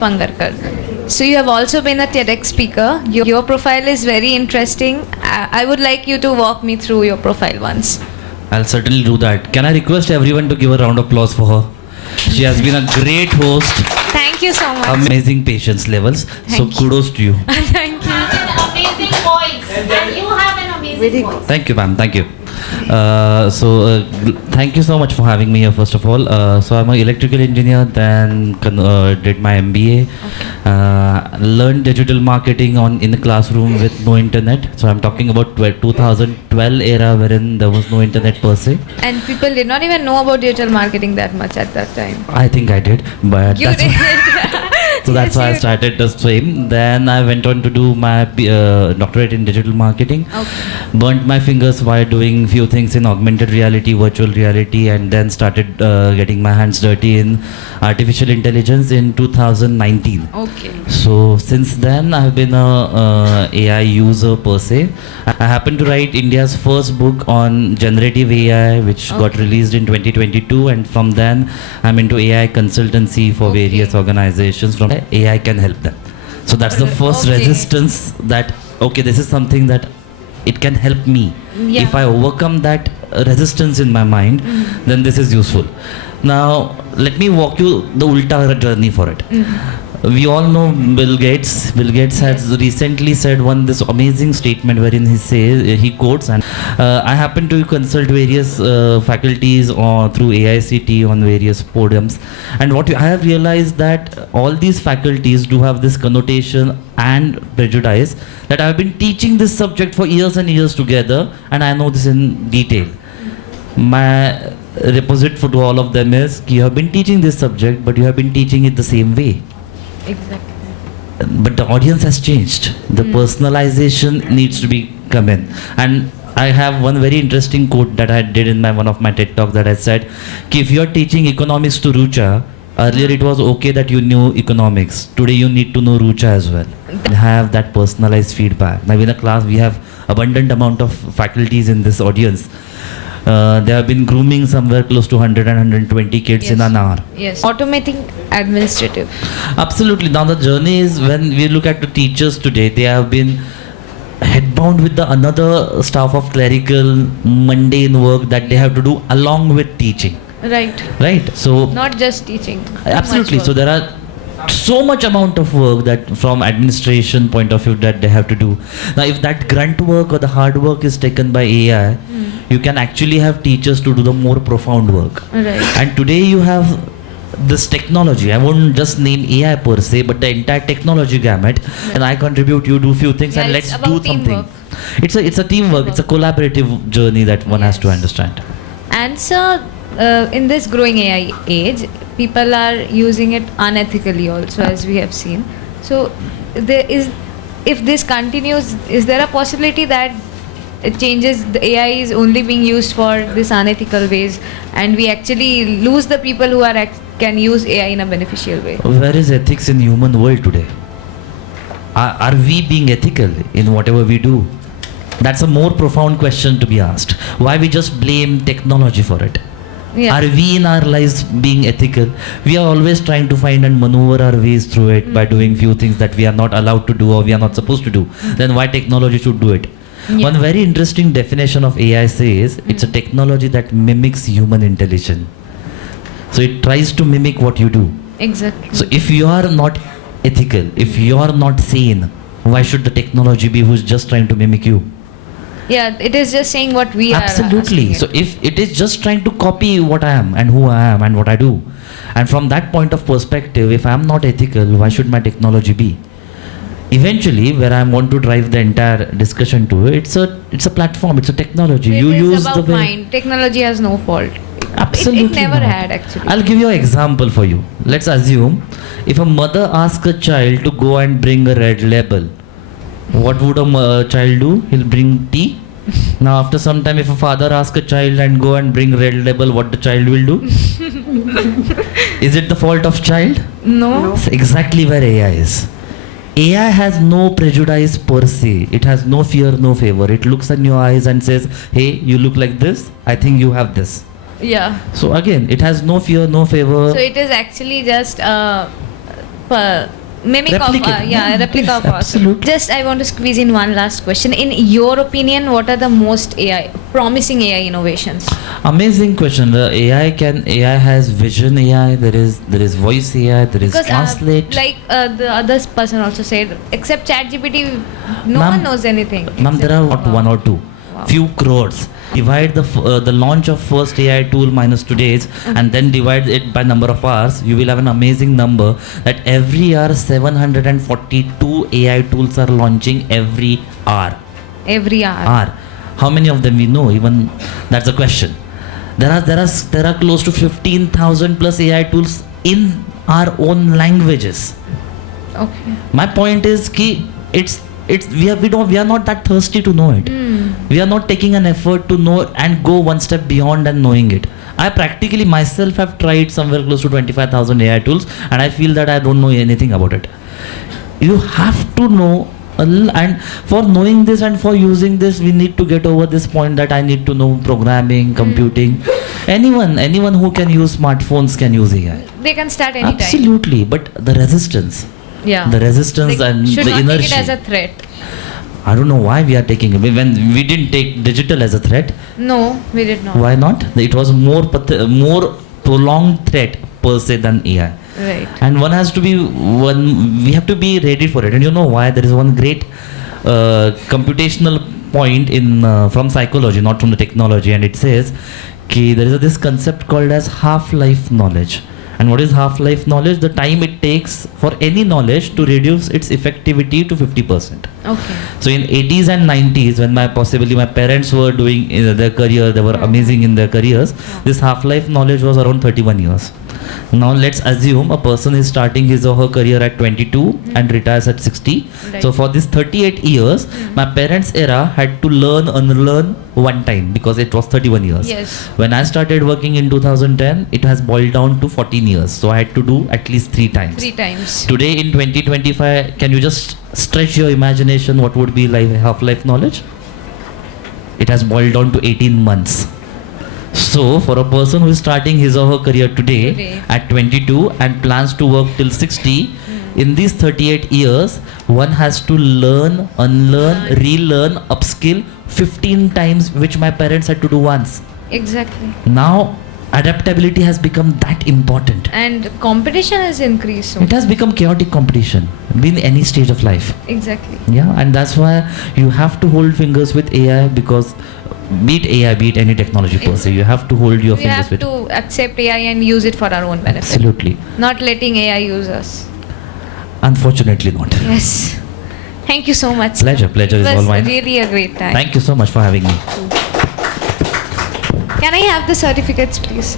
Pangarkar. So you have also been a TEDx speaker. Your profile is very interesting. I would like you to walk me through your profile once. I'll certainly do that. Can I request everyone to give a round of applause for her? She has been a great host, Thank you so much. amazing patience levels. So Thank you. kudos to you. Thank you. An amazing voice, and you have an amazing voice. Thank you, ma'am. Thank you. Thank you so much for having me here, first of all. So I'm an electrical engineer, then did my MBA. Learned digital marketing in the classroom with no internet. So I'm talking about 2012 era wherein there was no internet per se. And people did not even know about digital marketing that much at that time. I think I did, but You that's did. so that's Yes, why I you- started the same. Then I went on to do my doctorate in digital marketing. Okay. Burnt my fingers while doing few things in augmented reality, virtual reality, and then started getting my hands dirty in artificial intelligence in 2019. Okay. So since then I've been a AI user per se. I happened to write India's first book on generative AI, which got Okay. released in 2022, and from then I'm into AI consultancy for Okay. various organizations. From AI can help them. So that's the first Okay. resistance that okay, this is something that it can help me. Yeah. If I overcome that resistance in my mind, then this is useful. Now let me walk you the ulta journey for it. We all know Bill Gates. Bill Gates has recently said this amazing statement wherein he quotes, and I happen to consult various faculties through AICT on various podiums, and what I have realized that all these faculties do have this connotation and prejudice that I have been teaching this subject for years and years together, and I know this in detail. My reposite for to all of them is you have been teaching this subject, but you have been teaching it the same way. Exactly. But the audience has changed. The personalization needs to be come in. And I have one very interesting quote that I did in one of my TED talks that I said, if you are teaching economics to Rucha, earlier it was okay that you knew economics. Today you need to know Rucha as well. Have that personalized feedback. Now in a class we have abundant amount of faculties in this audience. They have been grooming somewhere close to 100 and 120 kids in Yes. an hour. Yes. Automating administrative. Absolutely. Now the journey is when we look at the teachers today, they have been headbound with the another staff of clerical, mundane work that they have to do along with teaching. Right. Right? So Not just teaching. Too absolutely. much So work. there are so much amount of work that from administration point of view that they have to do. Now if that grunt work or the hard work is taken by AI, you can actually have teachers to do the more profound work. Right. And today you have this technology. I won't just name AI per se, but the entire technology gamut. And I contribute, you do few things, Yeah, and it's let's about do something. teamwork. It's a teamwork. It's a collaborative journey that one has to Yes. understand. And so, in this growing AI age, people are using it unethically also, as we have seen. So, if this continues, is there a possibility that it changes? The AI is only being used for this unethical ways, and we actually lose the people who can use AI in a beneficial way. Where is ethics in human world today? Are we being ethical in whatever we do? That's a more profound question to be asked. Why we just blame technology for it? Yeah. Are we in our lives being ethical? We are always trying to find and maneuver our ways through it by doing few things that we are not allowed to do or we are not supposed to do. Then why technology should do it? Yeah. One very interesting definition of AI says it's a technology that mimics human intelligence. So it tries to mimic what you do. Exactly. So if you are not ethical, if you are not sane, why should the technology be who's just trying to mimic you? Yeah, it is just saying what we are. Absolutely. asking So it. if it is just trying to copy what I am and who I am and what I do, and from that point of perspective, if I am not ethical, why should my technology be? Eventually, where I want to drive the entire discussion to, it's a platform, it's a technology. It You is use the about way. mind. Technology has no fault. Absolutely. It never not. had actually. I'll give you an example for you. Let's assume if a mother asks a child to go and bring a red label, what would a child do? He'll bring tea. Now after some time, if a father asks a child and go and bring red label, what the child will do? Is it the fault of child? No. It's exactly where AI is. AI has no prejudice per se. It has no fear, no favor. It looks in your eyes and says, hey, you look like this. I think you have this. Yeah. So again, it has no fear, no favor. So it is actually just mimic Replicate, of yeah, replica of ours. absolutely. Just I want to squeeze in one last question. In your opinion, what are the most promising AI innovations? Amazing question. The AI has vision AI. There is voice AI. There is Because translate. like the other person also said, except ChatGPT, no Ma'am, one knows anything. Ma'am, there are not Wow. one or two, Wow. few crores. Divide the launch of first AI tool minus today's, and then divide it by number of hours. You will have an amazing number that every hour 742 AI tools are launching every hour. Every hour. Are how many of them we know? Even that's a question. There are close to 15,000 plus AI tools in our own languages. Okay. My point is ki we are not that thirsty to know it. We are not taking an effort to know and go one step beyond and knowing it. I practically myself have tried somewhere close to 25,000 AI tools, and I feel that I don't know anything about it. You have to know and for knowing this and for using this, we need to get over this point that I need to know programming, computing. Anyone who can use smartphones can use AI. They can start anytime. Absolutely, but the resistance, Yeah. the resistance They and should the not inertia. take it as a threat. I don't know why we are taking it. When we didn't take digital as a threat, No, we did not. why not? It was more prolonged threat per se than AI. Right. And one has to be we have to be ready for it. And you know why? There is one great computational point in from psychology, not from the technology, and it says there is this concept called as half-life knowledge. And what is half-life knowledge? The time it takes for any knowledge to reduce its effectivity to 50%. Okay. So in 80s and 90s, when my parents were doing their career, they were amazing in their careers. This half-life knowledge was around 31 years. Now let's assume a person is starting his or her career at 22 and retires at 60. Right. So for this 38 years, my parents' era had to learn, unlearn one time because it was 31 years. Yes. When I started working in 2010, it has boiled down to 14 years. So I had to do at least 3 times. 3 times. Today in 2025, can you just stretch your imagination what would be like half-life knowledge? It has boiled down to 18 months. So for a person who is starting his or her career today at 22 and plans to work till 60, in these 38 years, one has to learn, unlearn, relearn, upskill 15 times, which my parents had to do once. Exactly. Now adaptability has become that important. And competition has increased so It has become chaotic competition in any stage of life. Exactly. Yeah, and that's why you have to hold fingers with AI, because beat AI, beat any technology per se, you have to hold your We fingers have with to accept AI and use it for our own benefit. Absolutely. Not letting AI use us. Unfortunately not. Yes. Thank you so much. Pleasure is It all was mine. really a great time. Thank you so much for having me. Can I have the certificates, please?